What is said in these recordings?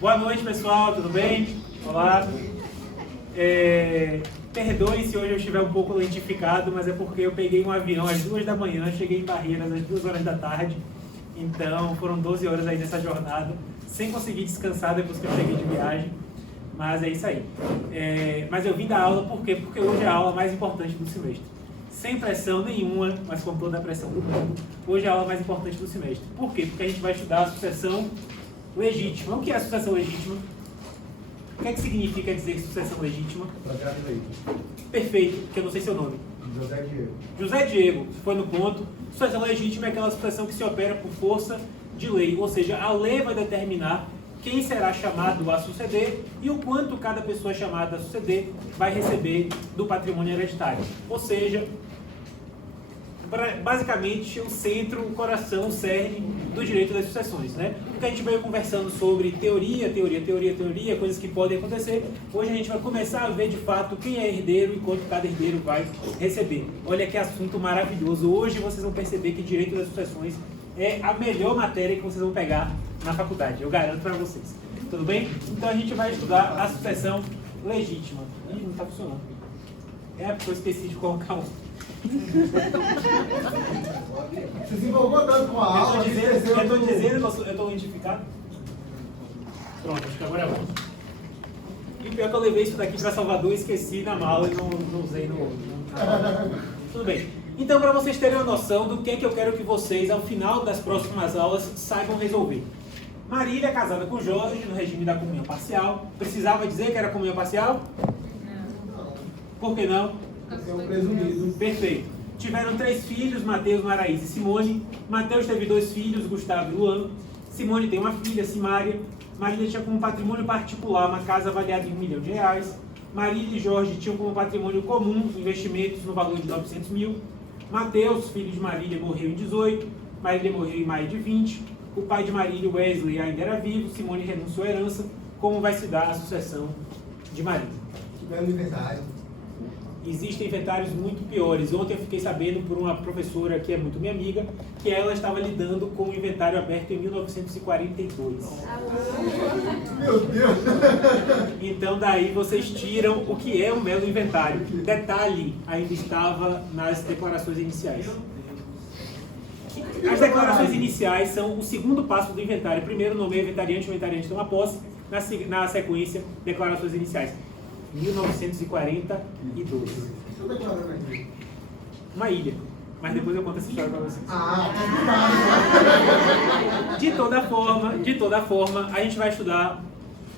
Boa noite, pessoal, tudo bem? Olá. Perdoe se hoje eu estiver um pouco lentificado, mas é porque eu peguei um avião às 2 da manhã, cheguei em Barreiras às 2 horas da tarde, então foram 12 horas aí nessa jornada, sem conseguir descansar depois que eu cheguei de viagem, mas é isso aí. Mas eu vim dar aula por quê? Porque hoje é a aula mais importante do semestre. Sem pressão nenhuma, mas com toda a pressão do mundo, hoje é a aula mais importante do semestre. Por quê? Porque a gente vai estudar a sucessão legítima. O que é a sucessão legítima? O que é que significa dizer sucessão legítima? Perfeito, que eu não sei seu nome. José Diego. José Diego, foi no ponto. Sucessão legítima é aquela sucessão que se opera por força de lei, ou seja, a lei vai determinar quem será chamado a suceder e o quanto cada pessoa chamada a suceder vai receber do patrimônio hereditário. Ou seja, basicamente o centro, o coração, o cerne do direito das sucessões, né? Porque a gente veio conversando sobre teoria, coisas que podem acontecer. Hoje a gente vai começar a ver de fato quem é herdeiro e quanto cada herdeiro vai receber. Olha que assunto maravilhoso. Hoje vocês vão perceber que direito das sucessões é a melhor matéria que vocês vão pegar na faculdade, eu garanto para vocês. Tudo bem? Então a gente vai estudar a sucessão legítima. Ih, não está funcionando. É porque eu esqueci de colocar um. Você se envolveu tanto com a aula, Eu estou dizendo que eu estou identificado. Pronto, acho que agora é bom. E pior que eu levei isso daqui para Salvador, esqueci na mala e não usei no Tudo bem. Então, para vocês terem uma noção do que é que eu quero que vocês, ao final das próximas aulas, saibam resolver. Marília é casada com Jorge no regime da comunhão parcial. Precisava dizer que era comunhão parcial? Não. Por que não? Porque é um presumido. Perfeito. Tiveram 3 filhos, Mateus, Maraís e Simone. Mateus teve 2 filhos, Gustavo e Luan. Simone tem uma filha, Simária. Marília tinha como patrimônio particular uma casa avaliada em R$1 milhão. Marília e Jorge tinham como patrimônio comum investimentos no valor de 900 mil. Mateus, filho de Marília, morreu em 18. Marília morreu em maio de 20. O pai de Marília, Wesley, ainda era vivo. Simone renunciou à herança. Como vai se dar a sucessão de Marília? Tivemos inventário. Existem inventários muito piores. Ontem eu fiquei sabendo por uma professora que é muito minha amiga, que ela estava lidando com o inventário aberto em 1942. Meu Deus! Então daí vocês tiram o que é um belo inventário. Detalhe, ainda estava nas declarações iniciais. As declarações iniciais são o segundo passo do inventário. Primeiro nomeia o inventariante toma posse. Na sequência, declarações iniciais. 1942. Estou declarando aqui. Uma ilha. Mas depois eu conto essa história para vocês. De toda forma, a gente vai estudar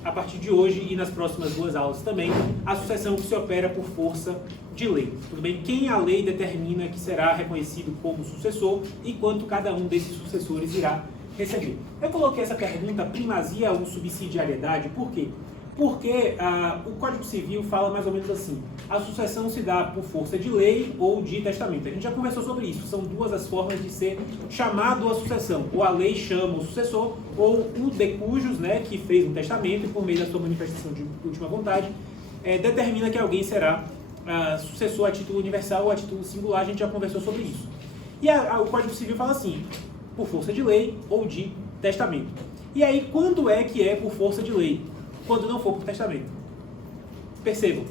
a partir de hoje e nas próximas 2 aulas também a sucessão que se opera por força de lei. Tudo bem? Quem a lei determina que será reconhecido como sucessor e quanto cada um desses sucessores irá receber. Eu coloquei essa pergunta, primazia ou subsidiariedade, por quê? Porque o Código Civil fala mais ou menos assim: a sucessão se dá por força de lei ou de testamento. A gente já conversou sobre isso, são 2 as formas de ser chamado à sucessão. Ou a lei chama o sucessor, ou o de cujos, né, que fez um testamento e por meio da sua manifestação de última vontade, determina que alguém será sucessor a título universal ou a título singular. A gente já conversou sobre isso. E o Código Civil fala assim: por força de lei ou de testamento. E aí, quando é que é por força de lei? Quando não for por testamento. Percebam,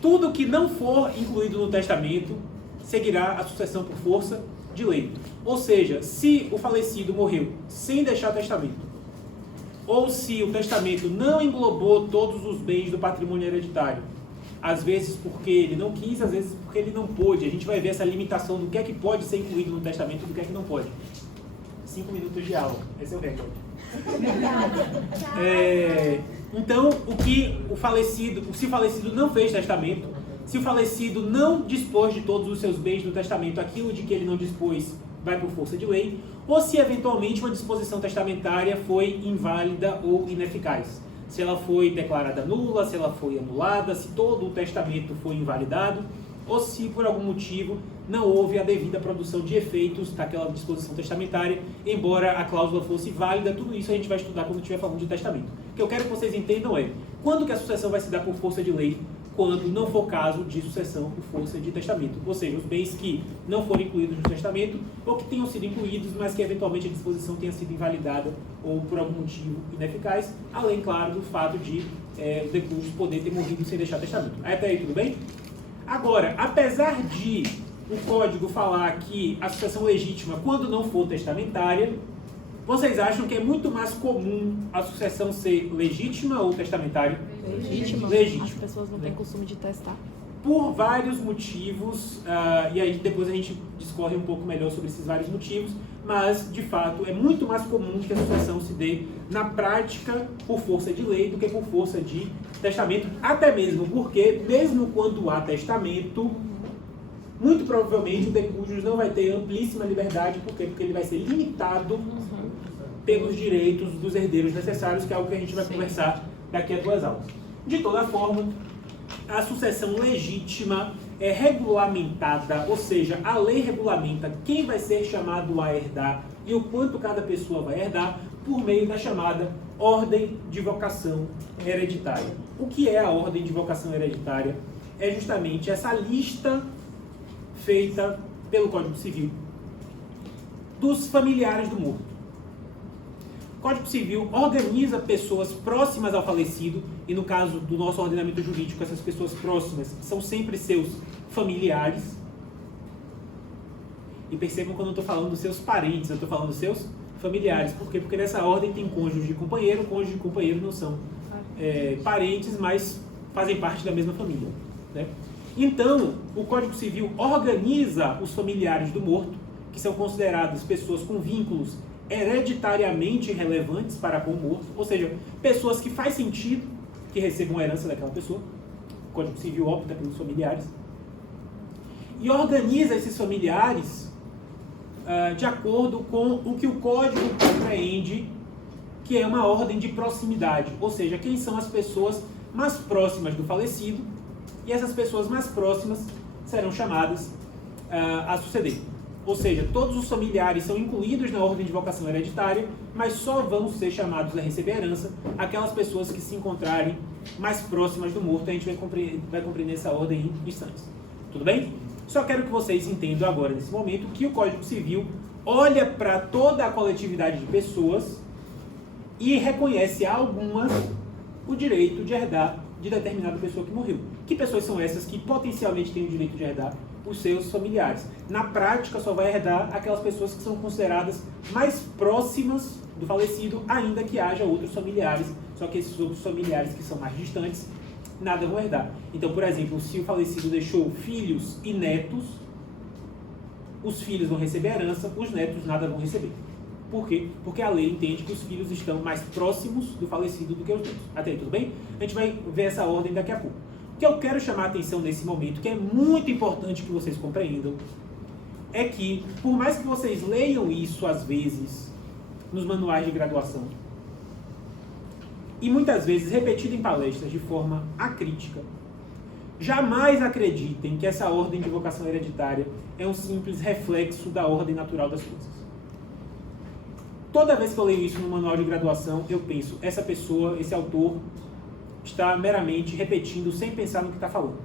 tudo que não for incluído no testamento seguirá a sucessão por força de lei. Ou seja, se o falecido morreu sem deixar testamento, ou se o testamento não englobou todos os bens do patrimônio hereditário, às vezes porque ele não quis, às vezes porque ele não pôde, a gente vai ver essa limitação do que é que pode ser incluído no testamento e do que é que não pode. 5 minutos de aula, esse é o recorde. Então, se o falecido não fez testamento, se o falecido não dispôs de todos os seus bens no testamento, aquilo de que ele não dispôs vai por força de lei, ou se eventualmente uma disposição testamentária foi inválida ou ineficaz. Se ela foi declarada nula, se ela foi anulada, se todo o testamento foi invalidado, ou se por algum motivo não houve a devida produção de efeitos daquela disposição testamentária, embora a cláusula fosse válida. Tudo isso a gente vai estudar quando estiver falando de testamento. O que eu quero que vocês entendam é, quando que a sucessão vai se dar por força de lei? quando não for caso de sucessão por força de testamento. Ou seja, os bens que não foram incluídos no testamento ou que tenham sido incluídos, mas que eventualmente a disposição tenha sido invalidada ou por algum motivo ineficaz, além, claro, do fato de o decúbito poder ter morrido sem deixar testamento. Até aí, tudo bem? Agora, apesar de o código falar que a sucessão legítima, quando não for testamentária, vocês acham que é muito mais comum a sucessão ser legítima ou testamentária? Legítima. Legítima. As pessoas não têm costume de testar. Por vários motivos, e aí depois a gente discorre um pouco melhor sobre esses vários motivos, mas, de fato, é muito mais comum que a sucessão se dê na prática por força de lei do que por força de testamento, até mesmo porque, mesmo quando há testamento, muito provavelmente o decúdios não vai ter amplíssima liberdade, por quê? Porque ele vai ser limitado pelos direitos dos herdeiros necessários, que é algo que a gente vai conversar daqui a 2 aulas. De toda forma, a sucessão legítima é regulamentada, ou seja, a lei regulamenta quem vai ser chamado a herdar e o quanto cada pessoa vai herdar por meio da chamada ordem de vocação hereditária. O que é a ordem de vocação hereditária? É justamente essa lista feita pelo Código Civil dos familiares do morto. O Código Civil organiza pessoas próximas ao falecido, e no caso do nosso ordenamento jurídico, essas pessoas próximas são sempre seus familiares. E percebam quando eu estou falando dos seus parentes, eu estou falando dos seus familiares. Por quê? Porque nessa ordem tem cônjuge e companheiro não são parentes, mas fazem parte da mesma família, né? Então, o Código Civil organiza os familiares do morto, que são consideradas pessoas com vínculos hereditariamente relevantes para com o morto, ou seja, pessoas que faz sentido que recebam a herança daquela pessoa. O Código Civil opta pelos familiares. E organiza esses familiares de acordo com o que o Código compreende que é uma ordem de proximidade, ou seja, quem são as pessoas mais próximas do falecido, e essas pessoas mais próximas serão chamadas a suceder. Ou seja, todos os familiares são incluídos na ordem de vocação hereditária, mas só vão ser chamados a receber herança aquelas pessoas que se encontrarem mais próximas do morto. A gente vai compreender essa ordem em instantes. Tudo bem? Só quero que vocês entendam agora, nesse momento, que o Código Civil olha para toda a coletividade de pessoas e reconhece a algumas o direito de herdar de determinada pessoa que morreu. Que pessoas são essas que potencialmente têm o direito de herdar? Os seus familiares. Na prática, só vai herdar aquelas pessoas que são consideradas mais próximas do falecido, ainda que haja outros familiares, só que esses outros familiares que são mais distantes, nada vão herdar. Então, por exemplo, se o falecido deixou filhos e netos, os filhos vão receber herança, os netos nada vão receber. Por quê? Porque a lei entende que os filhos estão mais próximos do falecido do que os netos. Até aí, tudo bem? A gente vai ver essa ordem daqui a pouco. O que eu quero chamar a atenção nesse momento, que é muito importante que vocês compreendam, é que, por mais que vocês leiam isso, às vezes, nos manuais de graduação, e muitas vezes repetido em palestras de forma acrítica, jamais acreditem que essa ordem de vocação hereditária é um simples reflexo da ordem natural das coisas. Toda vez que eu leio isso no manual de graduação, eu penso, essa pessoa, esse autor, está meramente repetindo sem pensar no que está falando.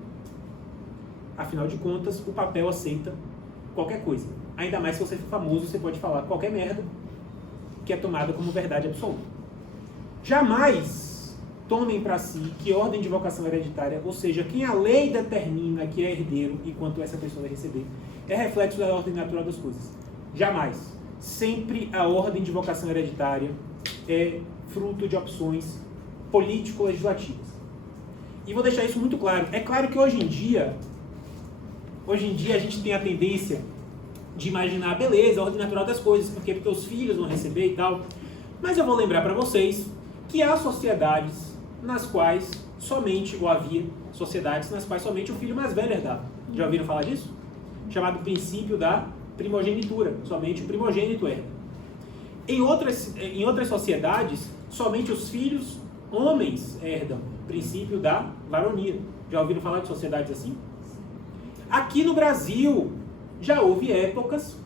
Afinal de contas, o papel aceita qualquer coisa. Ainda mais se você for famoso, você pode falar qualquer merda que é tomada como verdade absoluta. Jamais tomem para si que ordem de vocação hereditária, ou seja, quem a lei determina que é herdeiro e quanto essa pessoa vai receber, é reflexo da ordem natural das coisas. Jamais. Sempre a ordem de vocação hereditária é fruto de opções político-legislativas. E vou deixar isso muito claro. É claro que hoje em dia a gente tem a tendência de imaginar, beleza, a ordem natural das coisas, porque os filhos vão receber e tal. Mas eu vou lembrar para vocês que há sociedades nas quais somente, ou havia sociedades nas quais somente o filho mais velho herdava. Já ouviram falar disso? Chamado princípio da primogenitura. Somente o primogênito herda. Em outras sociedades, somente os filhos homens herdam. Princípio da varonia. Já ouviram falar de sociedades assim? Aqui no Brasil, já houve épocas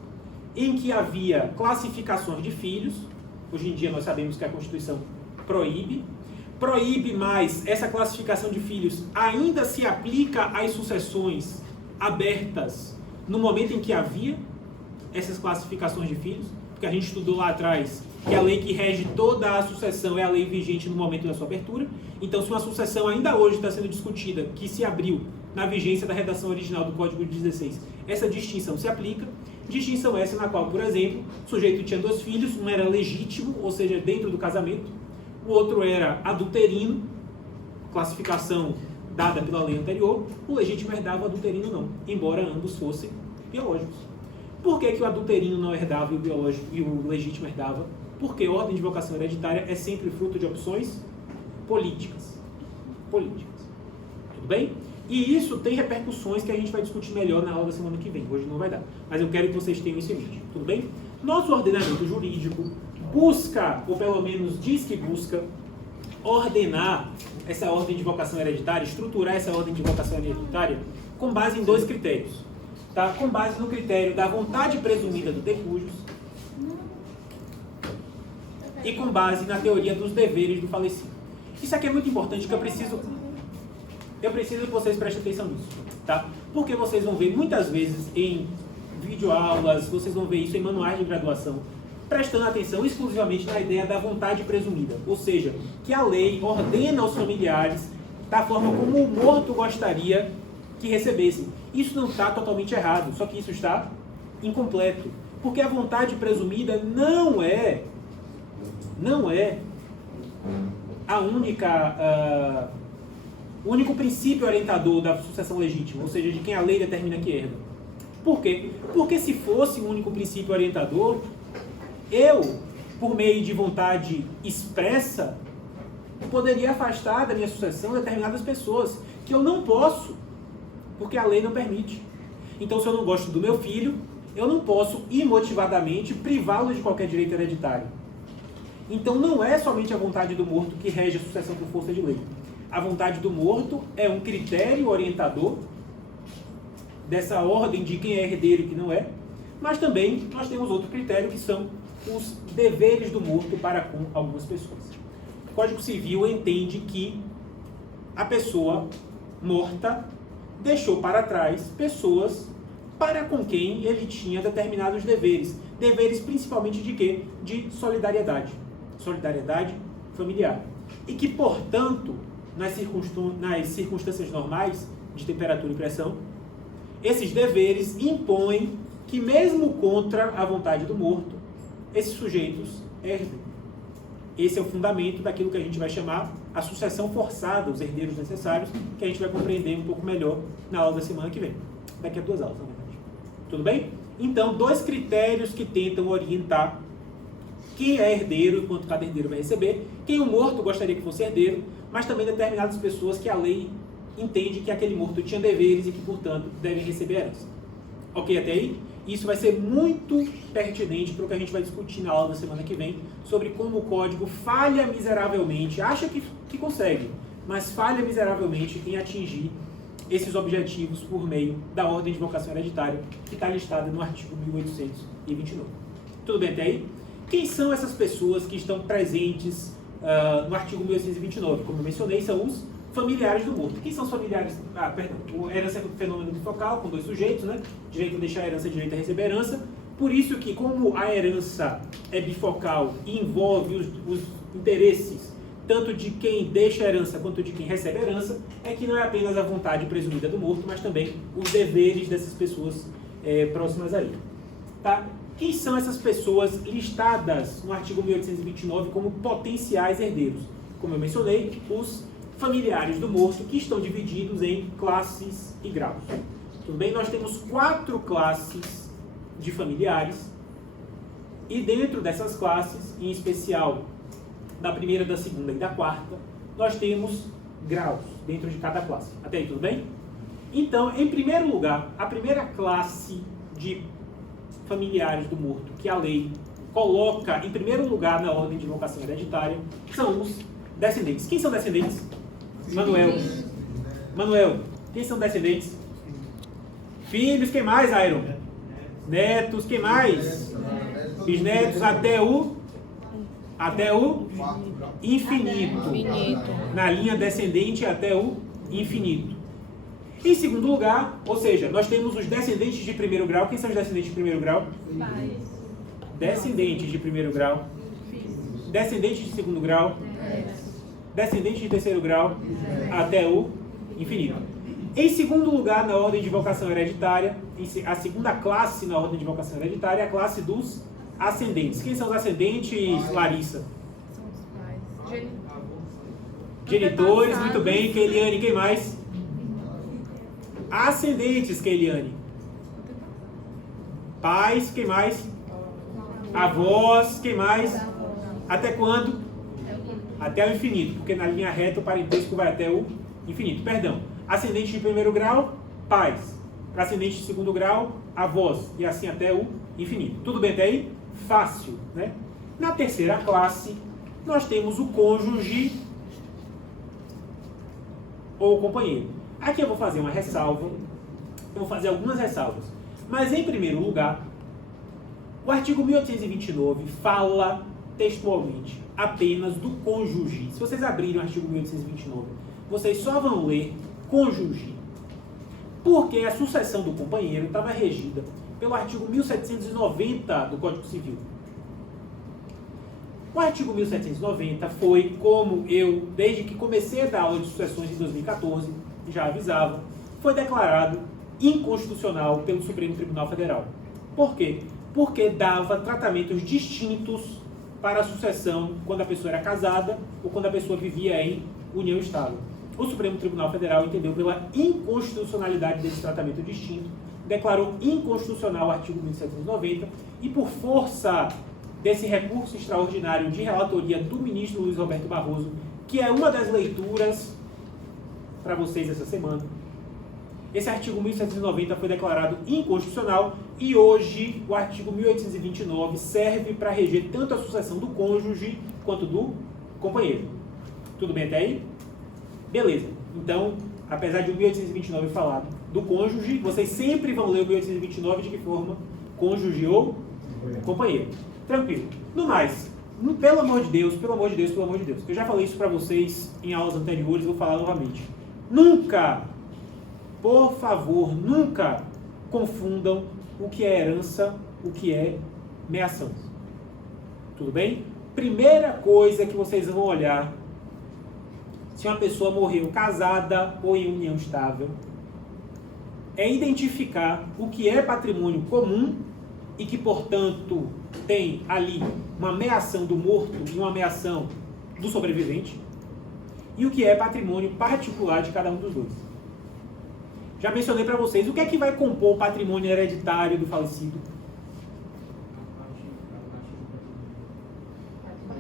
em que havia classificações de filhos. Hoje em dia nós sabemos que a Constituição proíbe, proíbe mais essa classificação de filhos, ainda se aplica às sucessões abertas no momento em que havia essas classificações de filhos? Porque a gente estudou lá atrás que a lei que rege toda a sucessão é a lei vigente no momento da sua abertura. Então, se uma sucessão ainda hoje está sendo discutida, que se abriu na vigência da redação original do Código de 16, essa distinção se aplica. Distinção essa na qual, por exemplo, o sujeito tinha 2 filhos, um era legítimo, ou seja, dentro do casamento, o outro era adulterino, classificação dada pela lei anterior, o legítimo herdava, o adulterino não, embora ambos fossem biológicos. Por que o adulterino não herdava e o biológico e o legítimo herdava? Porque a ordem de vocação hereditária é sempre fruto de opções políticas. Tudo bem? E isso tem repercussões que a gente vai discutir melhor na aula da semana que vem. Hoje não vai dar. Mas eu quero que vocês tenham isso em mente. Tudo bem? Nosso ordenamento jurídico busca, ou pelo menos diz que busca, ordenar essa ordem de vocação hereditária, estruturar essa ordem de vocação hereditária com base em 2 critérios. Tá? Com base no critério da vontade presumida do decújus e com base na teoria dos deveres do falecido. Isso aqui é muito importante, que eu preciso que vocês prestem atenção nisso, tá? Porque vocês vão ver muitas vezes em videoaulas, vocês vão ver isso em manuais de graduação, prestando atenção exclusivamente na ideia da vontade presumida, ou seja, que a lei ordena aos familiares da forma como o morto gostaria que recebessem. Isso não está totalmente errado, só que isso está incompleto, porque a vontade presumida não é a única, o único princípio orientador da sucessão legítima, ou seja, de quem a lei determina que herda. Por quê? Porque se fosse o único princípio orientador, eu, por meio de vontade expressa, poderia afastar da minha sucessão determinadas pessoas, que eu não posso, porque a lei não permite. Então, se eu não gosto do meu filho, eu não posso imotivadamente privá-lo de qualquer direito hereditário. Então, não é somente a vontade do morto que rege a sucessão por força de lei. A vontade do morto é um critério orientador dessa ordem de quem é herdeiro e quem não é, mas também nós temos outro critério, que são os deveres do morto para com algumas pessoas. O Código Civil entende que a pessoa morta deixou para trás pessoas para com quem ele tinha determinados deveres. Deveres principalmente de quê? De solidariedade. Solidariedade familiar. E que, portanto, nas circunstâncias normais de temperatura e pressão, esses deveres impõem que, mesmo contra a vontade do morto, esses sujeitos herdem. Esse é o fundamento daquilo que a gente vai chamar a sucessão forçada, os herdeiros necessários, que a gente vai compreender um pouco melhor na aula da semana que vem. Daqui a 2 aulas, na verdade. Tudo bem? Então, 2 critérios que tentam orientar quem é herdeiro e quanto cada herdeiro vai receber, quem o morto gostaria que fosse herdeiro, mas também determinadas pessoas que a lei entende que aquele morto tinha deveres e que, portanto, devem receber herança. Ok até aí? Isso vai ser muito pertinente para o que a gente vai discutir na aula da semana que vem, sobre como o código falha miseravelmente, acha que consegue, mas falha miseravelmente em atingir esses objetivos por meio da ordem de vocação hereditária, que está listada no artigo 1829. Tudo bem até aí? Quem são essas pessoas que estão presentes no artigo 1829? Como eu mencionei, são os familiares do morto. Quem são os familiares? Herança é um fenômeno bifocal, com 2 sujeitos, né? Direito a deixar a herança, direito a receber a herança. Por isso que, como a herança é bifocal e envolve os interesses tanto de quem deixa a herança quanto de quem recebe a herança, é que não é apenas a vontade presumida do morto, mas também os deveres dessas pessoas próximas a ele. Tá? Quem são essas pessoas listadas no artigo 1829 como potenciais herdeiros? Como eu mencionei, os familiares do morto, que estão divididos em classes e graus. Tudo bem? Nós temos 4 classes de familiares, e dentro dessas classes, em especial da primeira, da segunda e da quarta, nós temos graus dentro de cada classe. Até aí, tudo bem? Então, em primeiro lugar, a primeira classe de familiares do morto que a lei coloca em primeiro lugar na ordem de vocação hereditária são os descendentes. Quem são descendentes? Manuel, quem são descendentes? Filhos, quem mais, Iron? Netos, quem mais? Bisnetos, até o Quarto grau. infinito. Infinito. Na linha descendente até o infinito. Em segundo lugar, ou seja, nós temos os descendentes de primeiro grau. Quem são os descendentes de primeiro grau? Descendentes de primeiro grau. Descendentes de segundo grau. Descendentes de terceiro grau até o infinito. Em segundo lugar, na ordem de vocação hereditária, a segunda classe na ordem de vocação hereditária é a classe dos ascendentes. Quem são os ascendentes, Larissa? São os pais. Genitores, muito bem. Keiliane, quem mais? Ascendentes, Keiliane. Pais, quem mais? Avós, quem mais? Até quando? Até o infinito, porque na linha reta o parentesco vai até o infinito. Perdão. Ascendente de primeiro grau, pais. Para ascendente de segundo grau, avós. E assim até o infinito. Tudo bem até aí? Fácil, né? Na terceira classe, nós temos o cônjuge ou companheiro. Aqui eu vou fazer uma ressalva. Eu vou fazer algumas ressalvas. Mas em primeiro lugar, o artigo 1829 fala textualmente apenas do cônjuge. Se vocês abrirem o artigo 1829, vocês só vão ler cônjuge. Porque a sucessão do companheiro estava regida pelo artigo 1790 do Código Civil. O artigo 1790 foi, como eu, desde que comecei a dar aula de sucessões em 2014, já avisava, foi declarado inconstitucional pelo Supremo Tribunal Federal. Por quê? Porque dava tratamentos distintos para a sucessão quando a pessoa era casada ou quando a pessoa vivia em união estável. O Supremo Tribunal Federal entendeu pela inconstitucionalidade desse tratamento distinto, declarou inconstitucional o artigo 1790 e, por força desse recurso extraordinário de relatoria do ministro Luiz Roberto Barroso, que é uma das leituras para vocês essa semana, esse artigo 1790 foi declarado inconstitucional e hoje o artigo 1829 serve para reger tanto a sucessão do cônjuge quanto do companheiro. Tudo bem até aí? Beleza. Então, apesar de o 1829 falar do cônjuge, vocês sempre vão ler o 1829 de que forma? Cônjuge ou companheiro. Tranquilo. No mais, pelo amor de Deus, pelo amor de Deus, pelo amor de Deus. Eu já falei isso para vocês em aulas anteriores, vou falar novamente. Nunca, por favor, nunca confundam o que é herança, o que é meação. Tudo bem? Primeira coisa que vocês vão olhar, se uma pessoa morreu casada ou em união estável, é identificar o que é patrimônio comum e que, portanto, tem ali uma meação do morto e uma meação do sobrevivente, e o que é patrimônio particular de cada um dos dois. Já mencionei para vocês o que é que vai compor o patrimônio hereditário do falecido.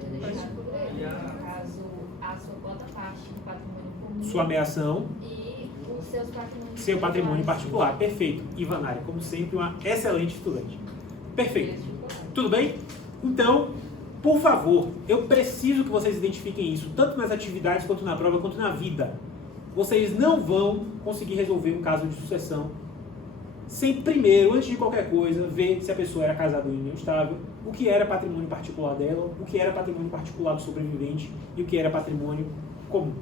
No caso, a sua cota parte do patrimônio comum Sua meação, e os seus patrimônios. seu patrimônio particular. Perfeito. Ivanária, como sempre, uma excelente estudante. Perfeito. Tudo bem? Então, por favor, eu preciso que vocês identifiquem isso, tanto nas atividades, quanto na prova, quanto na vida. Vocês não vão conseguir resolver um caso de sucessão sem primeiro, antes de qualquer coisa, ver se a pessoa era casada ou em união estável, o que era patrimônio particular dela, o que era patrimônio particular do sobrevivente e o que era patrimônio comum.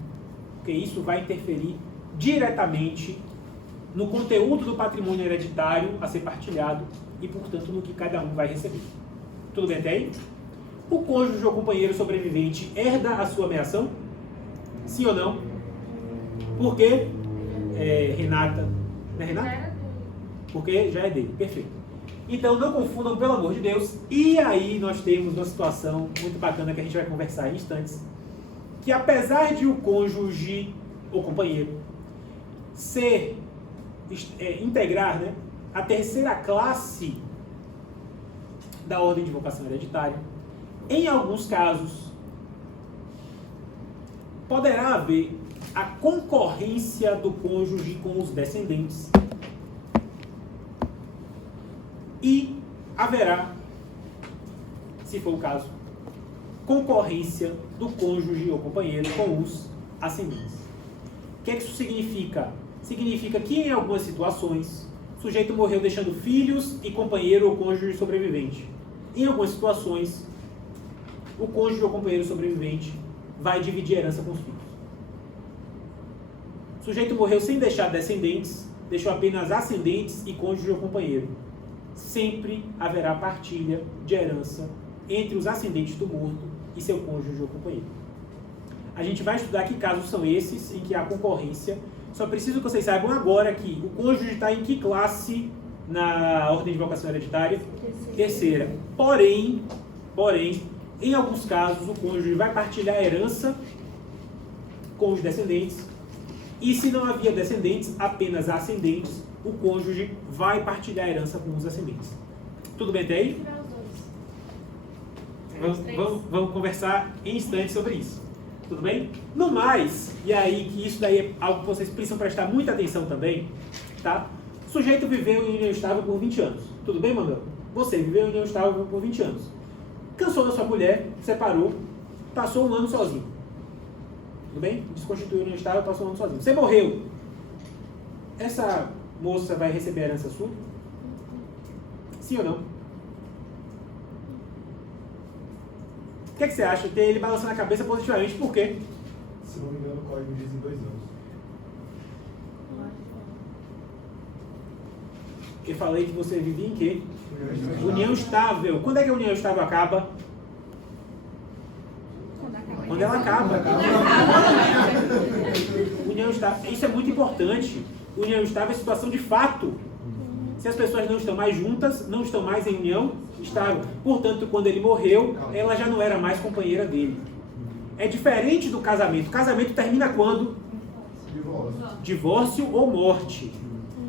Porque isso vai interferir diretamente no conteúdo do patrimônio hereditário a ser partilhado e, portanto, no que cada um vai receber. Tudo bem até aí? O cônjuge ou companheiro sobrevivente herda a sua meação? Sim ou não? Por quê? Renata. Não é Renata? Porque já é dele. Perfeito. Então, não confundam, pelo amor de Deus. E aí nós temos uma situação muito bacana que a gente vai conversar em instantes. Que apesar de o cônjuge ou companheiro integrar, né, a terceira classe da ordem de vocação hereditária, em alguns casos poderá haver a concorrência do cônjuge com os descendentes e haverá, se for o caso, concorrência do cônjuge ou companheiro com os ascendentes. O que é que isso significa? Significa que em algumas situações o sujeito morreu deixando filhos e companheiro ou cônjuge sobrevivente. Em algumas situações o cônjuge ou companheiro sobrevivente vai dividir a herança com os filhos. O sujeito morreu sem deixar descendentes, deixou apenas ascendentes e cônjuge ou companheiro. Sempre haverá partilha de herança entre os ascendentes do morto e seu cônjuge ou companheiro. A gente vai estudar que casos são esses em que há concorrência. Só preciso que vocês saibam agora que o cônjuge está em que classe na ordem de vocação hereditária? Terceira. Porém, em alguns casos, o cônjuge vai partilhar a herança com os descendentes. E se não havia descendentes, apenas ascendentes, o cônjuge vai partilhar a herança com os ascendentes. Tudo bem até aí? Vamos conversar em instantes sobre isso. Tudo bem? No mais, e aí que isso daí é algo que vocês precisam prestar muita atenção também, tá? O sujeito viveu em união estável por 20 anos. Tudo bem, Manuel? Você viveu em união estável por 20 anos. Cansou da sua mulher, separou, passou um ano sozinho. Tudo bem? Desconstituiu a união estável, passou um ano sozinho. Você morreu. Essa moça vai receber a herança sua? Sim ou não? O que você acha? Tem ele balançando a cabeça positivamente, por quê? Se não me engano, o código diz em 2 anos. Eu falei que você vivia em quê? União estável. Quando é que a união estável acaba? Quando ela acaba. União estável. Isso é muito importante. União estável é situação de fato. Se as pessoas não estão mais juntas, não estão mais em união estável. Portanto, quando ele morreu, ela já não era mais companheira dele. É diferente do casamento. O casamento termina quando? Divórcio ou morte.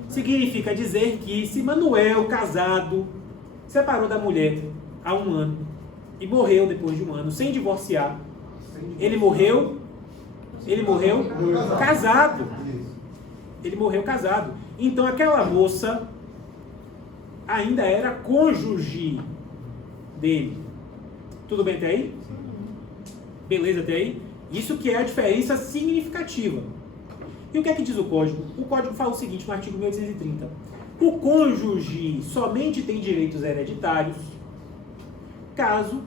Significa dizer que se Manuel, casado, separou da mulher há 1 ano e morreu depois de 1 ano sem divorciar, ele morreu casado. Ele morreu casado. Então aquela moça ainda era cônjuge dele. Tudo bem até aí? Beleza até aí? Isso que é a diferença significativa. E o que é que diz o Código? O Código fala o seguinte no artigo 1830. O cônjuge somente tem direitos hereditários caso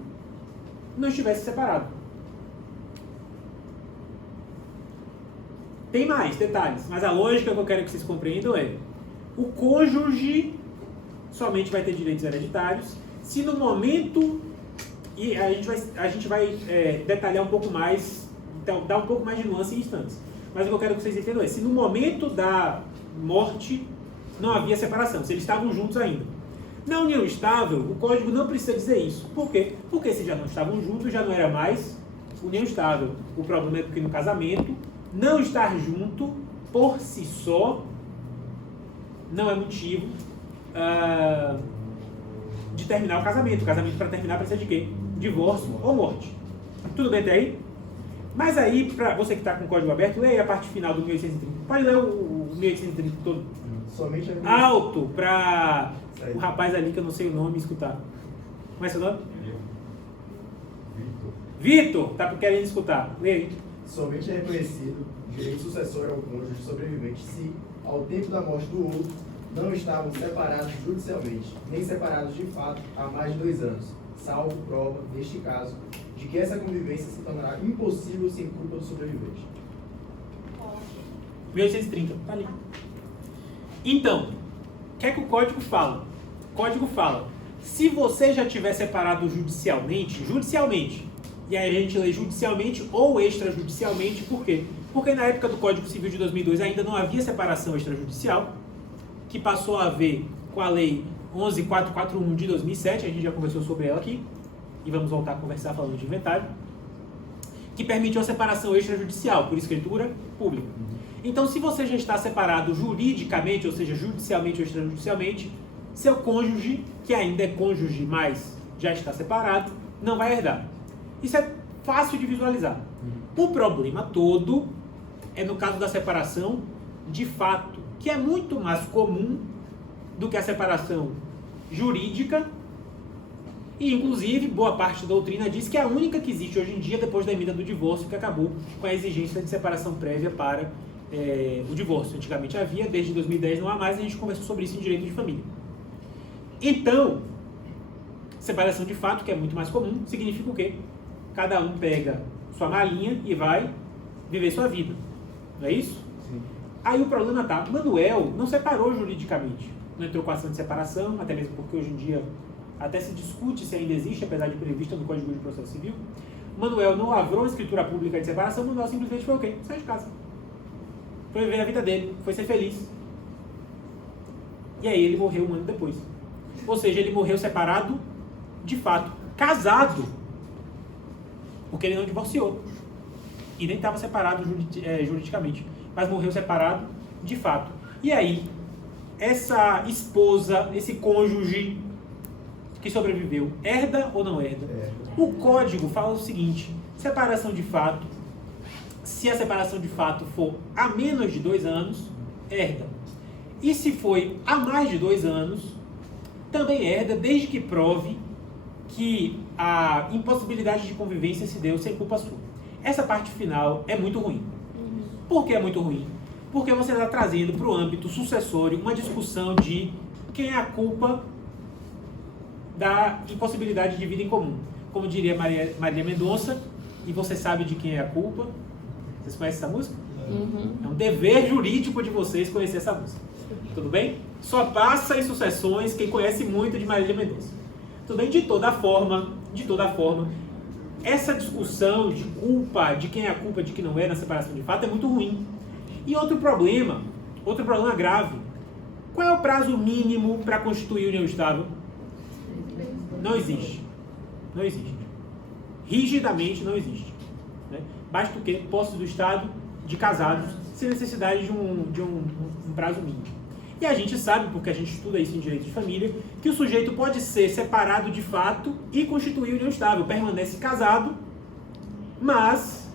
não estivesse separado. Tem mais detalhes, mas a lógica que eu quero que vocês compreendam é: o cônjuge somente vai ter direitos hereditários se no momento, e a gente vai detalhar um pouco mais, então, dar um pouco mais de nuance em instantes. Mas o que eu quero que vocês entendam é: se no momento da morte não havia separação, se eles estavam juntos ainda. Na união estável, o Código não precisa dizer isso. Por quê? Porque se já não estavam juntos, já não era mais união estável. O problema é porque no casamento, não estar junto por si só não é motivo de terminar o casamento. O casamento, para terminar, precisa de quê? Divórcio ou morte. Tudo bem até aí? Mas aí, para você que está com o código aberto, leia a parte final do 1830. Pode ler o 1830 todo. Somente Alto, para o rapaz ali, que eu não sei o nome, escutar. Como é seu nome? Vitor, tá querendo escutar. Leia aí. Somente é reconhecido direito sucessório ao cônjuge sobrevivente se, ao tempo da morte do outro, não estavam separados judicialmente, nem separados de fato há mais de 2 anos, salvo prova, neste caso, de que essa convivência se tornará impossível sem culpa do sobrevivente. 1830, tá ali. Então, o que é que o Código fala? O Código fala: se você já tiver separado judicialmente, e aí a gente lê judicialmente ou extrajudicialmente, por quê? Porque na época do Código Civil de 2002 ainda não havia separação extrajudicial, que passou a haver com a Lei 11.441 de 2007, a gente já conversou sobre ela aqui, e vamos voltar a conversar falando de inventário, que permitiu a separação extrajudicial, por escritura pública. Então, se você já está separado juridicamente, ou seja, judicialmente ou extrajudicialmente, seu cônjuge, que ainda é cônjuge, mas já está separado, não vai herdar. Isso é fácil de visualizar. O problema todo é no caso da separação de fato, que é muito mais comum do que a separação jurídica, e inclusive boa parte da doutrina diz que é a única que existe hoje em dia depois da emenda do divórcio, que acabou com a exigência de separação prévia para o divórcio. Antigamente havia, desde 2010 não há mais, e a gente conversou sobre isso em direito de família. Então, separação de fato, que é muito mais comum, significa o quê? cada um pega sua malinha e vai viver sua vida. Não é isso? Sim. Aí o problema tá, Manuel não separou juridicamente. Não entrou com ação de separação, até mesmo porque hoje em dia até se discute se ainda existe, apesar de prevista no Código de Processo Civil. Manuel não lavrou escritura pública de separação, Manuel simplesmente foi o quê? Saiu de casa. Foi viver a vida dele, foi ser feliz. E aí ele morreu um ano depois. Ou seja, ele morreu separado de fato, casado, porque ele não divorciou. E nem estava separado juridicamente, mas morreu separado de fato. E aí, essa esposa, esse cônjuge que sobreviveu, herda ou não herda? O código fala o seguinte: separação de fato, se a separação de fato for a menos de 2 anos, herda. E se foi a mais de 2 anos, também herda, desde que prove que a impossibilidade de convivência se deu sem culpa sua. Essa parte final é muito ruim. Por que é muito ruim? Porque você está trazendo para o âmbito sucessório uma discussão de quem é a culpa da impossibilidade de vida em comum. Como diria Marília Mendonça, e você sabe de quem é a culpa. Vocês conhecem essa música? É um dever jurídico de vocês conhecer essa música. Tudo bem? Só passa em sucessões quem conhece muito de Marília Mendonça. Tudo bem? De toda forma, essa discussão de culpa, de quem é a culpa, de quem não é na separação de fato, é muito ruim. E outro problema grave. Qual é o prazo mínimo para constituir união estável? Não existe. Não existe. Rigidamente não existe. Né? Basta o quê? Posse do Estado de casados, sem necessidade de um prazo mínimo. E a gente sabe, porque a gente estuda isso em direito de família, que o sujeito pode ser separado de fato e constituir união estável. Permanece casado, mas,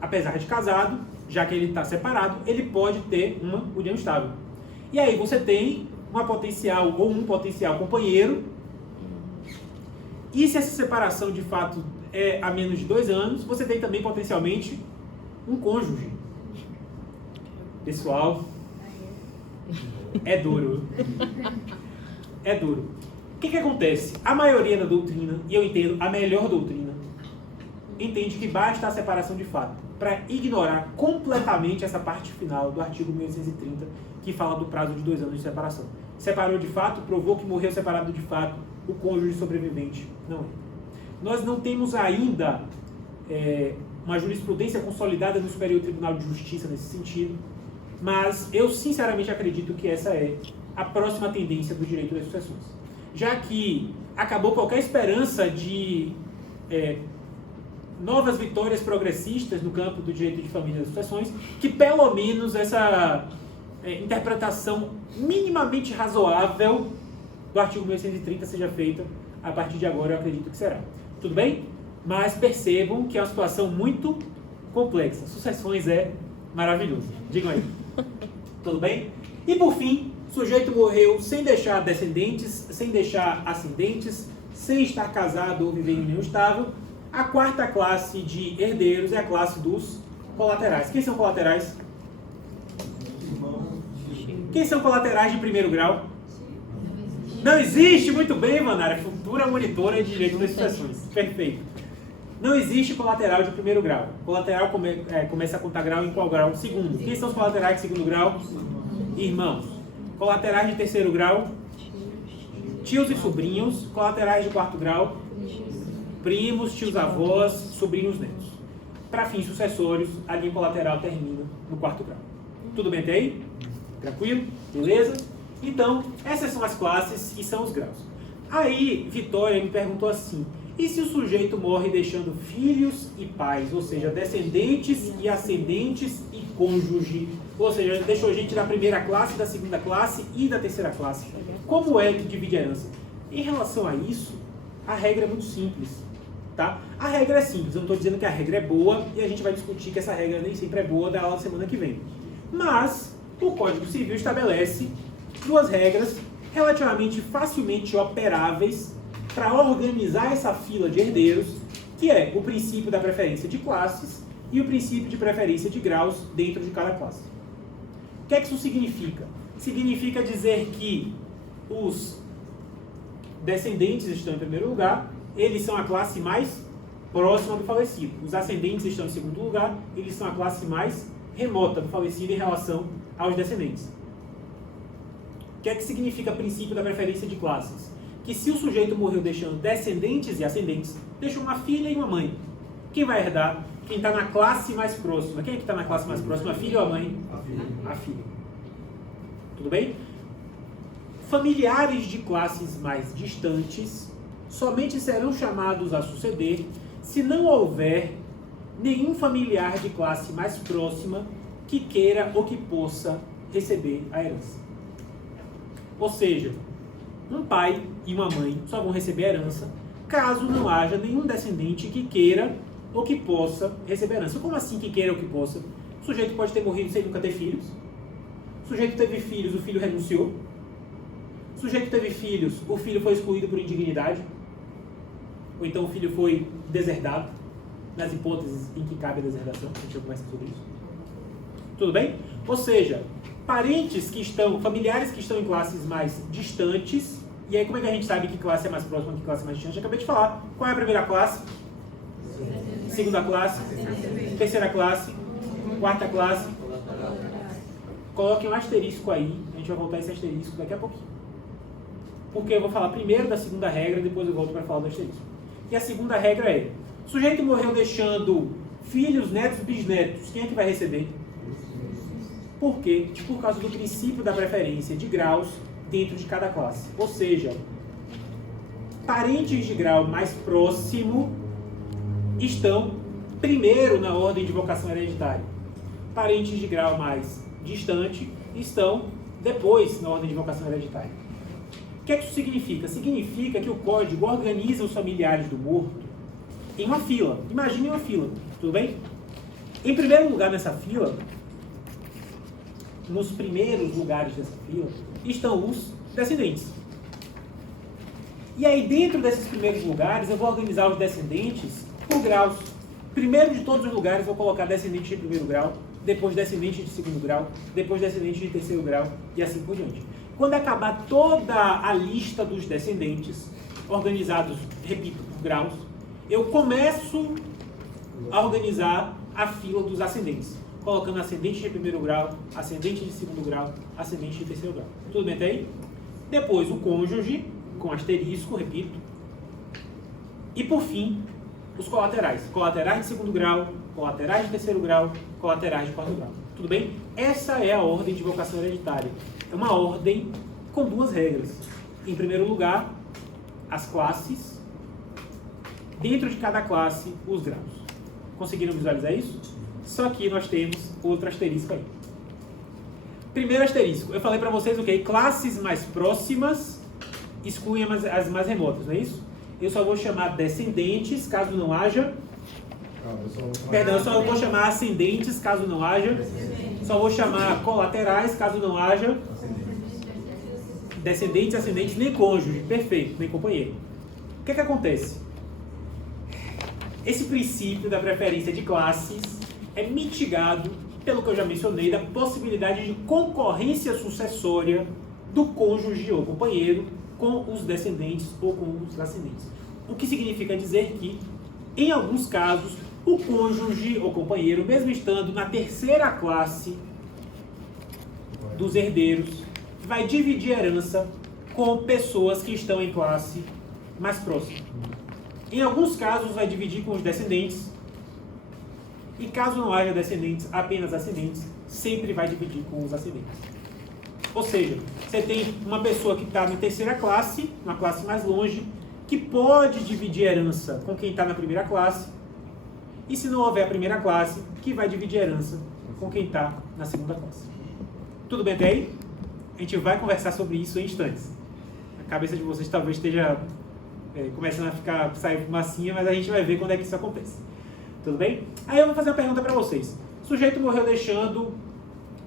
apesar de casado, já que ele está separado, ele pode ter uma união estável. E aí você tem uma potencial ou um potencial companheiro. E se essa separação de fato é a menos de 2 anos, você tem também potencialmente um cônjuge. Pessoal, é duro. É duro. O que acontece? A maioria da doutrina, e eu entendo a melhor doutrina, entende que basta a separação de fato para ignorar completamente essa parte final do artigo 1830, que fala do prazo de 2 anos de separação. Separou de fato, provou que morreu separado de fato, o cônjuge sobrevivente não é. Nós não temos ainda uma jurisprudência consolidada no Superior Tribunal de Justiça nesse sentido, mas eu sinceramente acredito que essa é a próxima tendência do direito das sucessões. Já que acabou qualquer esperança de novas vitórias progressistas no campo do direito de família e das sucessões, que pelo menos essa interpretação minimamente razoável do artigo 1830 seja feita a partir de agora, eu acredito que será. Tudo bem? Mas percebam que é uma situação muito complexa. Sucessões é maravilhoso. Digam aí. Tudo bem? E por fim, o sujeito morreu sem deixar descendentes, sem deixar ascendentes, sem estar casado ou viver em união estável. A quarta classe de herdeiros é a classe dos colaterais. Quem são colaterais? Quem são colaterais de primeiro grau? Não existe, muito bem, Manara, futura monitora de direito das sucessões. Perfeito. Não existe colateral de primeiro grau. Colateral começa a contar grau em qual grau? Segundo. Quem são os colaterais de segundo grau? Irmãos. Colaterais de terceiro grau? Tios e sobrinhos. Colaterais de quarto grau? Primos, tios avós, sobrinhos netos. Para fins sucessórios, a linha colateral termina no quarto grau. Tudo bem até aí? Tranquilo? Beleza? Então, essas são as classes e são os graus. Aí, Vitória me perguntou assim: e se o sujeito morre deixando filhos e pais, ou seja, descendentes e ascendentes e cônjuge, ou seja, deixou gente da primeira classe, da segunda classe e da terceira classe? Como é que divide a herança? Em relação a isso, a regra é muito simples, tá? A regra é simples, eu não estou dizendo que a regra é boa e a gente vai discutir que essa regra nem sempre é boa da aula semana que vem. Mas o Código Civil estabelece 2 regras relativamente facilmente operáveis para organizar essa fila de herdeiros, que é o princípio da preferência de classes e o princípio de preferência de graus dentro de cada classe. O que é que isso significa? Significa dizer que os descendentes estão em primeiro lugar, eles são a classe mais próxima do falecido. Os ascendentes estão em segundo lugar, eles são a classe mais remota do falecido em relação aos descendentes. O que é que significa o princípio da preferência de classes? Que se o sujeito morreu deixando descendentes e ascendentes, deixa uma filha e uma mãe. Quem vai herdar? Quem está na classe mais próxima. Quem é que está na classe mais próxima? A filha ou a mãe? A filha. A filha. Tudo bem? Familiares de classes mais distantes somente serão chamados a suceder se não houver nenhum familiar de classe mais próxima que queira ou que possa receber a herança. Ou seja, um pai e uma mãe só vão receber a herança caso não haja nenhum descendente que queira ou que possa receber a herança. Como assim que queira ou que possa? O sujeito pode ter morrido sem nunca ter filhos. O sujeito teve filhos, o filho renunciou. O sujeito teve filhos, o filho foi excluído por indignidade. Ou então o filho foi deserdado, nas hipóteses em que cabe a deserdação. A gente vai conversar sobre isso. Tudo bem? Ou seja, familiares que estão em classes mais distantes. E aí como é que a gente sabe que classe é mais próxima, que classe é mais distante? Eu acabei de falar. Qual é a primeira classe? Segunda classe? Terceira classe? Quarta classe? Coloquem um asterisco aí. A gente vai voltar a esse asterisco daqui a pouquinho. Porque eu vou falar primeiro da segunda regra, depois eu volto para falar do asterisco. E a segunda regra é: o sujeito morreu deixando filhos, netos, bisnetos. Quem é que vai receber? Por quê? Por causa do princípio da preferência de graus dentro de cada classe. Ou seja, parentes de grau mais próximo estão primeiro na ordem de vocação hereditária. Parentes de grau mais distante estão depois na ordem de vocação hereditária. O que é que isso significa? Significa que o código organiza os familiares do morto em uma fila. Imagine uma fila, tudo bem? Em primeiro lugar nessa fila, nos primeiros lugares dessa fila, estão os descendentes. E aí dentro desses primeiros lugares eu vou organizar os descendentes por graus. Primeiro de todos os lugares eu vou colocar descendente de primeiro grau, depois descendente de segundo grau, depois descendente de terceiro grau e assim por diante. Quando acabar toda a lista dos descendentes, organizados, repito, por graus, eu começo a organizar a fila dos ascendentes, colocando ascendente de primeiro grau, ascendente de segundo grau, ascendente de terceiro grau. Tudo bem até aí? Depois o cônjuge, com asterisco, repito. E por fim, os colaterais. Colaterais de segundo grau, colaterais de terceiro grau, colaterais de quarto grau. Tudo bem? Essa é a ordem de vocação hereditária. É uma ordem com duas regras. Em primeiro lugar, as classes. Dentro de cada classe, os graus. Conseguiram visualizar isso? Só que nós temos outro asterisco aí. Primeiro asterisco. Eu falei para vocês o quê? Classes mais próximas excluem as mais remotas, não é isso? Eu só vou chamar descendentes, caso não haja... eu só vou chamar ascendentes, caso não haja... Só vou chamar colaterais, caso não haja... Descendentes, ascendentes, nem cônjuge. Perfeito, nem companheiro. O que é que acontece? Esse princípio da preferência de classes é mitigado pelo que eu já mencionei, da possibilidade de concorrência sucessória do cônjuge ou companheiro com os descendentes ou com os ascendentes. O que significa dizer que, em alguns casos, o cônjuge ou companheiro, mesmo estando na terceira classe dos herdeiros, vai dividir a herança com pessoas que estão em classe mais próxima. Em alguns casos, vai dividir com os descendentes. E caso não haja descendentes, apenas ascendentes, sempre vai dividir com os ascendentes. Ou seja, você tem uma pessoa que está na terceira classe, uma classe mais longe, que pode dividir a herança com quem está na primeira classe, e se não houver a primeira classe, que vai dividir a herança com quem está na segunda classe. Tudo bem até aí? A gente vai conversar sobre isso em instantes. A cabeça de vocês talvez esteja começando a sair fumacinha, mas a gente vai ver quando é que isso acontece. Tudo bem? Aí eu vou fazer uma pergunta para vocês. O sujeito morreu deixando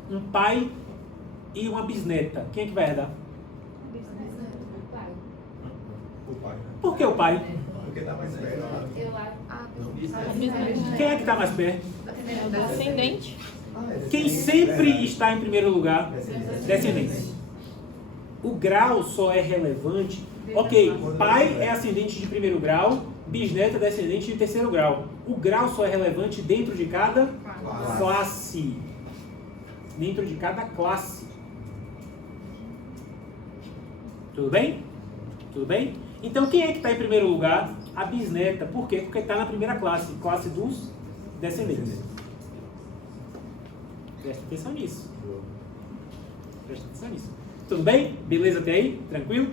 um pai e uma bisneta. Quem é que vai herdar? O pai. Por que o pai? Porque está mais perto. Eu acho. Quem é que está mais perto? Ascendente. Quem sempre está em primeiro lugar? Descendentes. O grau só é relevante. Ok, pai é ascendente de primeiro grau, bisneto é descendente de terceiro grau. O grau só é relevante dentro de cada classe. Dentro de cada classe. Tudo bem? Tudo bem? Então, quem é que está em primeiro lugar? A bisneta. Por quê? Porque está na primeira classe. Classe dos descendentes. Presta atenção nisso. Presta atenção nisso. Tudo bem? Beleza até aí? Tranquilo?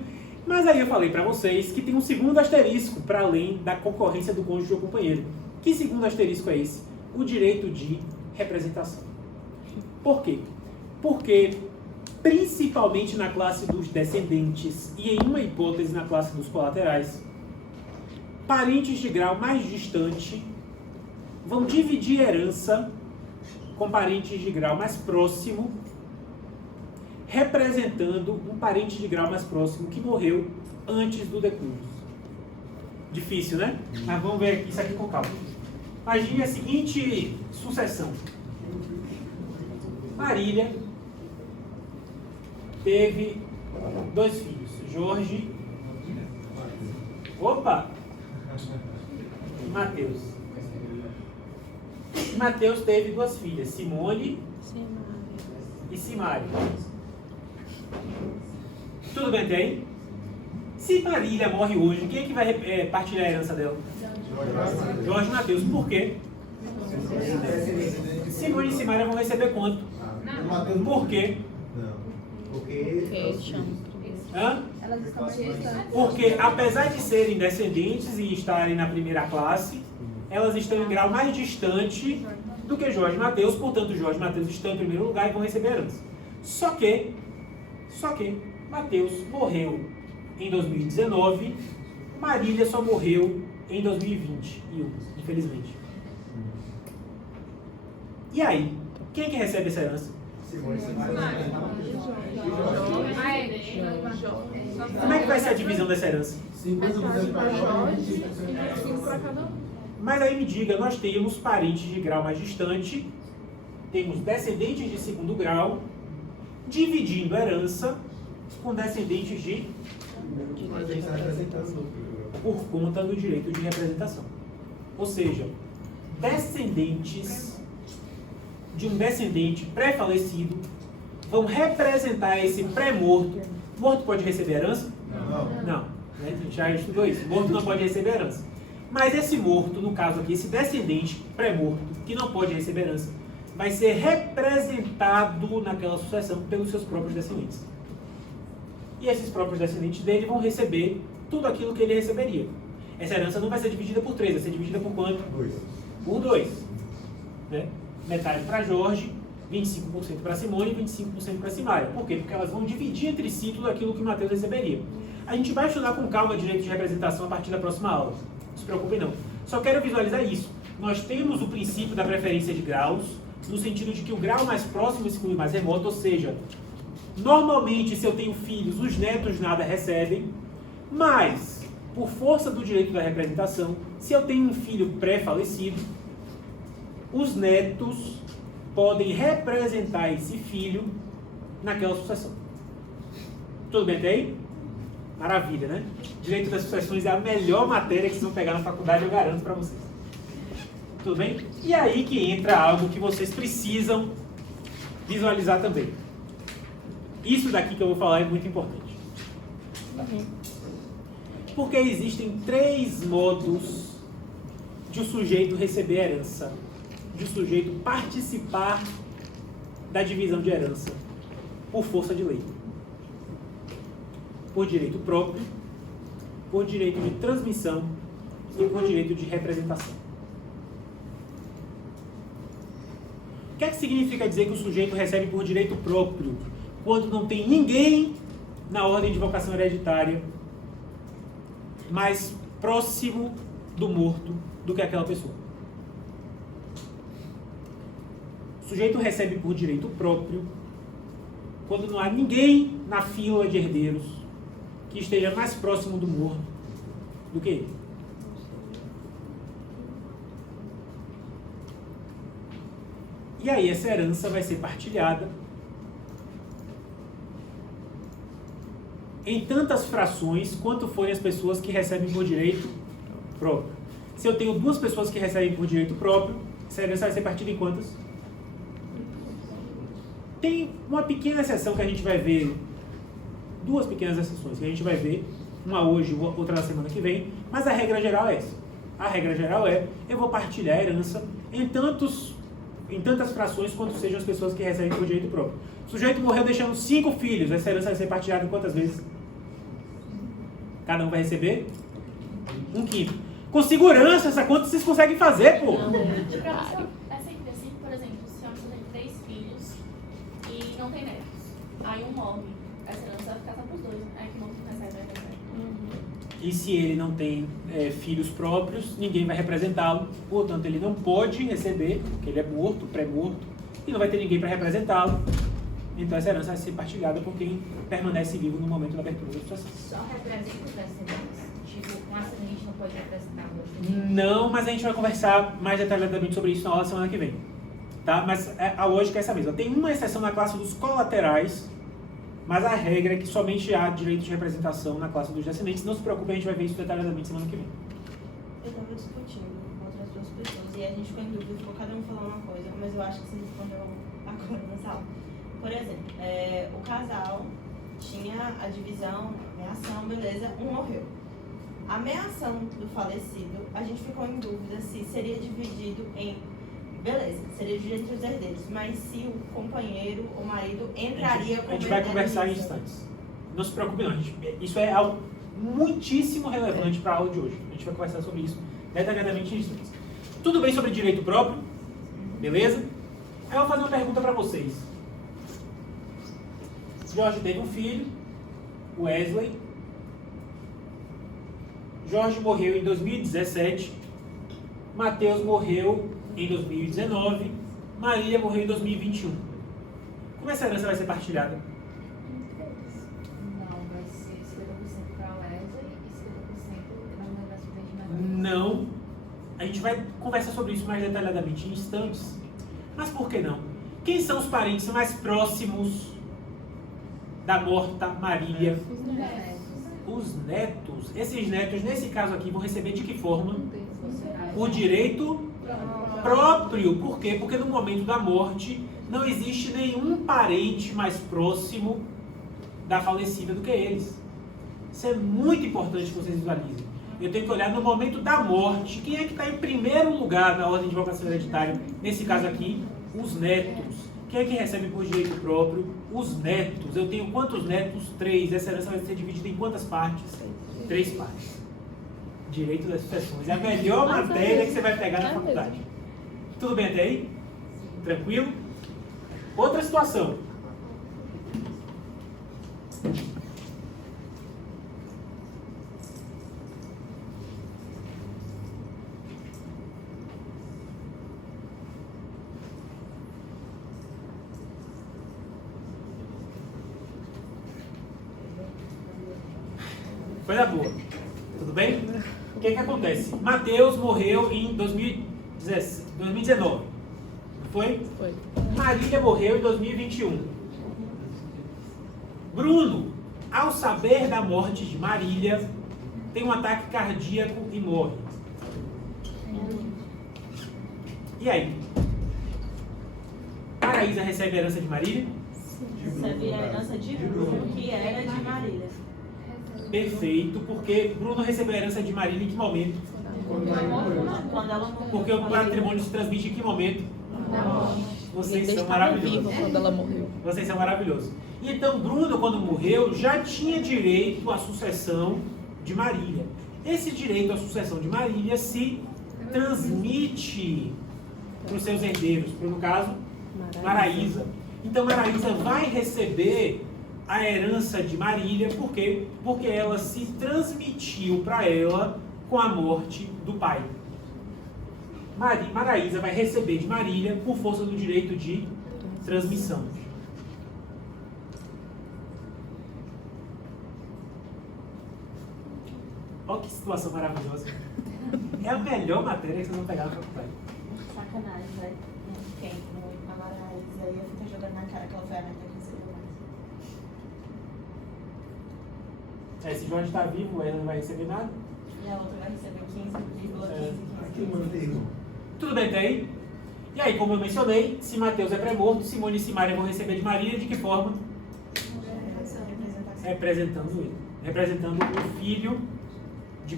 Mas aí eu falei para vocês que tem um segundo asterisco para além da concorrência do cônjuge ou companheiro. Que segundo asterisco é esse? O direito de representação. Por quê? Porque, principalmente na classe dos descendentes e em uma hipótese na classe dos colaterais, parentes de grau mais distante vão dividir herança com parentes de grau mais próximo, representando um parente de grau mais próximo que morreu antes do decúbito. Difícil, né? Mas vamos ver isso aqui com calma. Imagine a seguinte sucessão. Marília teve 2 filhos, Jorge e Mateus. Mateus teve 2 filhas, Simone e Simária. Tudo bem até aí? Se Marília morre hoje, quem é que vai partilhar a herança dela? Jorge e Mateus. Por quê? Simone e Simária vão receber quanto? Por quê? Hã? Porque apesar de serem descendentes e estarem na primeira classe, elas estão em grau mais distante do que Jorge e Mateus, portanto Jorge e Mateus estão em primeiro lugar e vão receber herança. Só que Mateus morreu em 2019, Marília só morreu em 2021, infelizmente. E aí, quem é que recebe essa herança? Como é que vai ser a divisão dessa herança? 50% para Jorge, 5 para cada um. Mas aí me diga, nós temos parentes de grau mais distante, temos descendentes de segundo grau, dividindo a herança com descendentes de... por conta do direito de representação. Ou seja, descendentes de um descendente pré-falecido vão representar esse pré-morto. Morto pode receber herança? Não. Né? A gente já estudou isso. Morto não pode receber herança. Mas esse morto, no caso aqui, esse descendente pré-morto, que não pode receber herança, vai ser representado naquela sucessão pelos seus próprios descendentes. E esses próprios descendentes dele vão receber tudo aquilo que ele receberia. Essa herança não vai ser dividida por 3, vai ser dividida por quanto? 2. Por 2. Né? Metade para Jorge, 25% para Simone e 25% para Simária. Por quê? Porque elas vão dividir entre si tudo aquilo que Mateus receberia. A gente vai estudar com calma direito de representação a partir da próxima aula. Não se preocupem não. Só quero visualizar isso. Nós temos o princípio da preferência de graus, no sentido de que o grau mais próximo exclui o mais remoto, ou seja, normalmente se eu tenho filhos, os netos nada recebem, mas, por força do direito da representação, se eu tenho um filho pré-falecido, os netos podem representar esse filho naquela sucessão. Tudo bem até aí? Maravilha, né? Direito das sucessões é a melhor matéria que vocês vão pegar na faculdade, eu garanto para vocês. Tudo bem? E aí que entra algo que vocês precisam visualizar também. Isso daqui que eu vou falar é muito importante. Porque existem 3 modos de o sujeito receber herança, de o sujeito participar da divisão de herança por força de lei. Por direito próprio, por direito de transmissão e por direito de representação. O que é que significa dizer que o sujeito recebe por direito próprio quando não tem ninguém na ordem de vocação hereditária mais próximo do morto do que aquela pessoa? O sujeito recebe por direito próprio quando não há ninguém na fila de herdeiros que esteja mais próximo do morto do que ele. E aí essa herança vai ser partilhada em tantas frações quanto forem as pessoas que recebem por direito próprio. Se eu tenho duas pessoas que recebem por direito próprio, essa herança vai ser partida em quantas? Tem uma pequena exceção que a gente vai ver, duas pequenas exceções que a gente vai ver, uma hoje, outra na semana que vem, mas a regra geral é essa. A regra geral é, eu vou partilhar a herança em tantas frações quanto sejam as pessoas que recebem por direito próprio. O sujeito morreu deixando 5 filhos, essa herança vai ser partilhada em quantas vezes? Cada um vai receber 1/5. Com segurança, essa conta vocês conseguem fazer, pô. Professor, é sempre assim, por exemplo, se uma pessoa tem 3 filhos e não tem netos, aí um morre, essa herança vai ficar só pros 2, aí que não recebe a herança. E se ele não tem filhos próprios, ninguém vai representá-lo, portanto ele não pode receber, porque ele é morto, pré-morto, e não vai ter ninguém para representá-lo. Então essa herança vai ser partilhada por quem permanece vivo no momento da abertura da sucessão. Só representa os descendentes. Tipo, um acidente não pode representar o outro. Não, mas a gente vai conversar mais detalhadamente sobre isso na aula da semana que vem. Tá? Mas a lógica é essa mesma. Tem uma exceção na classe dos colaterais, mas a regra é que somente há direito de representação na classe dos descendentes. Não se preocupe, a gente vai ver isso detalhadamente semana que vem. Eu estava discutindo com outras duas pessoas e a gente ficou em dúvida, ficou cada um falando uma coisa, mas eu acho que você respondeu agora nessa aula. Por exemplo, o casal tinha a divisão, ameação, beleza, um morreu. A ameação do falecido, a gente ficou em dúvida se seria dividido em, beleza, seria dividido entre os herdeiros, mas se o companheiro ou marido entraria como A gente vai conversar em nisso. instantes. Não se preocupe não, isso é algo muitíssimo relevante para a aula de hoje. A gente vai conversar sobre isso detalhadamente em instantes. Tudo bem sobre direito próprio? Beleza? Aí eu vou fazer uma pergunta para vocês. Jorge teve um filho, Wesley. Jorge morreu em 2017. Mateus morreu em 2019. Marília morreu em 2021. Como essa herança vai ser partilhada? Não, vai ser 50% para Wesley e 50% na herança de Maria. Não. A gente vai conversar sobre isso mais detalhadamente em instantes. Mas por que não? Quem são os parentes mais próximos da morta Marília? Os netos. Esses netos, nesse caso aqui, vão receber de que forma? Por direito próprio. Por quê? Porque no momento da morte não existe nenhum parente mais próximo da falecida do que eles. Isso é muito importante que vocês visualizem. Eu tenho que olhar no momento da morte. Quem é que está em primeiro lugar na ordem de vocação hereditária? Nesse caso aqui, os netos. Quem é que recebe por direito próprio? Os netos. Eu tenho quantos netos? 3. Essa herança vai ser dividida em quantas partes? 3 partes. Direito das sucessões. É a melhor matéria que você vai pegar na faculdade. Tudo bem até aí? Tranquilo? Outra situação. Coisa boa. Tudo bem? O que acontece? Mateus morreu em 2019. Não foi? Foi. Marília morreu em 2021. Bruno, ao saber da morte de Marília, tem um ataque cardíaco e morre. E aí? Paraísa recebe a herança de Marília? Recebe a herança de Bruno, que era de Marília. Perfeito, porque Bruno recebeu a herança de Marília em que momento? Quando ela morreu. Porque o patrimônio se transmite em que momento? Vocês Ele são estava maravilhosos. vivo quando ela morreu. Vocês são maravilhosos. Então, Bruno, quando morreu, já tinha direito à sucessão de Marília. Esse direito à sucessão de Marília se transmite para os seus herdeiros, no caso, Maraísa. Então, Maraísa vai receber a herança de Marília, por quê? Porque ela se transmitiu para ela com a morte do pai. Maraísa vai receber de Marília por força do direito de transmissão. Olha que situação maravilhosa. É a melhor matéria que vocês vão pegar na faculdade. Sacanagem, vai. Quem? A Maraísa. E aí eu fico jogando na cara que ela foi a neta que recebeu mais. Se Jorge está vivo, ela não vai receber nada. E a outra vai receber 15,15. Aqui eu mandei, irmão. Tudo bem até aí? E aí, como eu mencionei, se Mateus é pré-morto, Simone e Simária vão receber de Maria, de que forma? Representando ele. Representando o filho de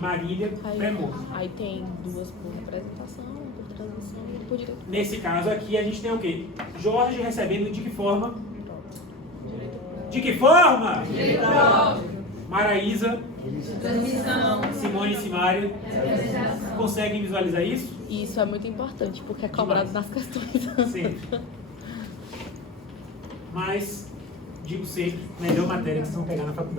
Marília pré-morto. Aí tem duas por representação, por transição e por direito. Nesse caso aqui, a gente tem o quê? Jorge recebendo de que forma? De que forma? Maraísa, Simone e Simária. Conseguem visualizar isso? E isso é muito importante, porque é cobrado nas questões. Sempre. Mas, digo sempre, melhor matéria que vocês vão pegar na faculdade.